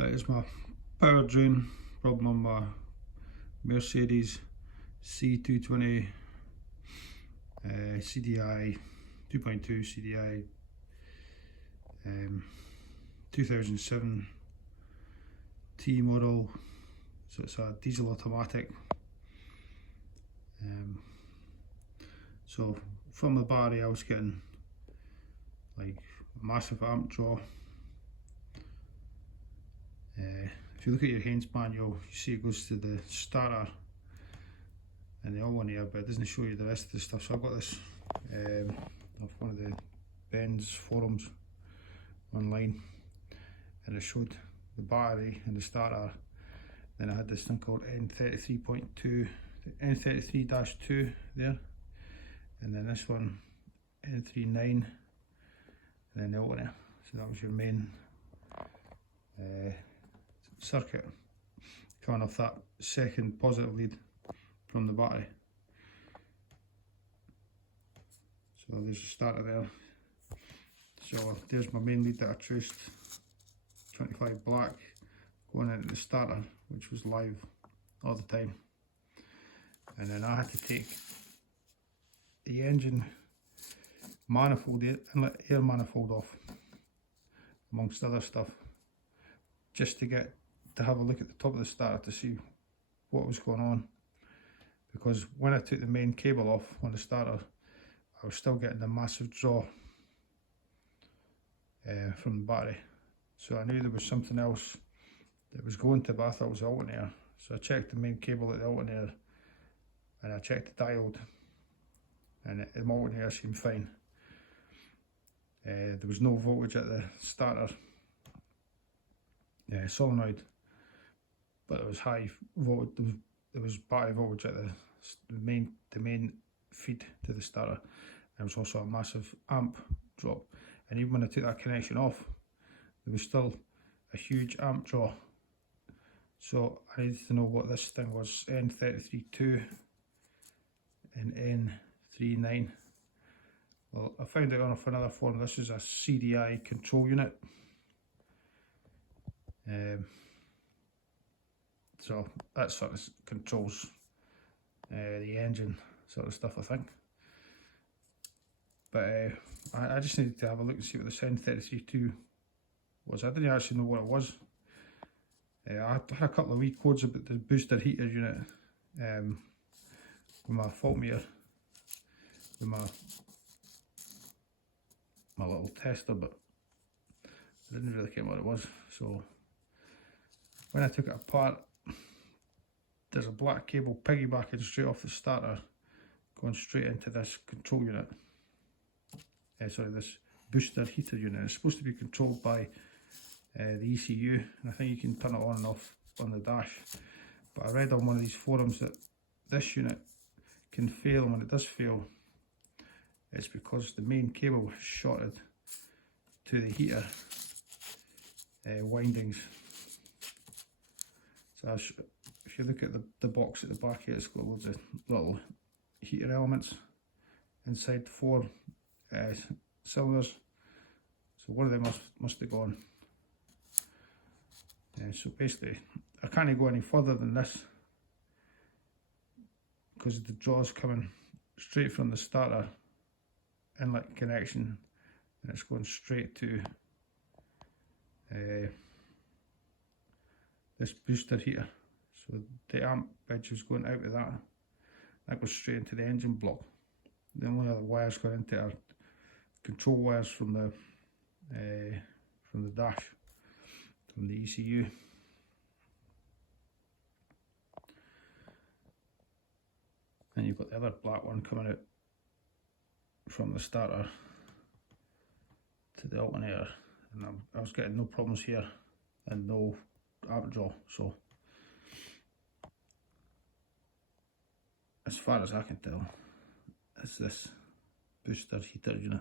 That is my power drain problem on my Mercedes C220 CDI 2.2 CDI 2007 T model, so it's a diesel automatic. So from the battery I was getting like massive amp draw. If you look at your Haynes manual, you see it goes to the starter and the alternator, but it doesn't show you the rest of the stuff. So I got this off one of the Benz forums online, and it showed the battery and the starter. Then I had this thing called N33.2, N33-2 there, and then this one N39, and then the alternator. So that was your main circuit coming off that second positive lead from the battery. So there's the starter there. So there's my main lead that I traced, 25 black, going into the starter, which was live all the time. And then I had to take the engine manifold, the inlet air manifold off, amongst other stuff, just to have a look at the top of the starter to see what was going on. Because when I took the main cable off on the starter, I was still getting a massive draw from the battery. So I knew there was something else that was going to, but I thought it was the alternator. So I checked the main cable at the alternator, and I checked the diode, and the alternator seemed fine. There was no voltage at the starter solenoid, but there was high voltage. There was battery voltage at the main feed to the starter. There was also a massive amp drop, and even when I took that connection off, there was still a huge amp draw. So I needed to know what this thing was, N33-2 and N39. Well, I found out off another forum, this is a CDI control unit. So that sort of controls the engine sort of stuff, I think. But I just needed to have a look and see what the N33-2 was. I didn't actually know what it was. I had a couple of wee codes about the booster heater unit with my fault meter, with my little tester, but I didn't really care what it was. So when I took it apart, there's a black cable piggybacking straight off the starter, going straight into this control unit. Sorry, this booster heater unit. It's supposed to be controlled by the ECU, and I think you can turn it on and off on the dash. But I read on one of these forums that this unit can fail, and when it does fail, it's because the main cable is shorted to the heater windings. So if you look at the box at the back here, it's got loads of little heater elements inside the 4 cylinders. So one of them must have gone. So basically, I can't go any further than this because the draw's coming straight from the starter inlet connection, and it's going straight to this booster heater. So the amp bridge is going out of that goes straight into the engine block. The only other wires going into are control wires from the dash, from the ECU. And you've got the other black one coming out from the starter to the alternator, and I was getting no problems here and no amp draw. So as far as I can tell, it's this booster heater unit.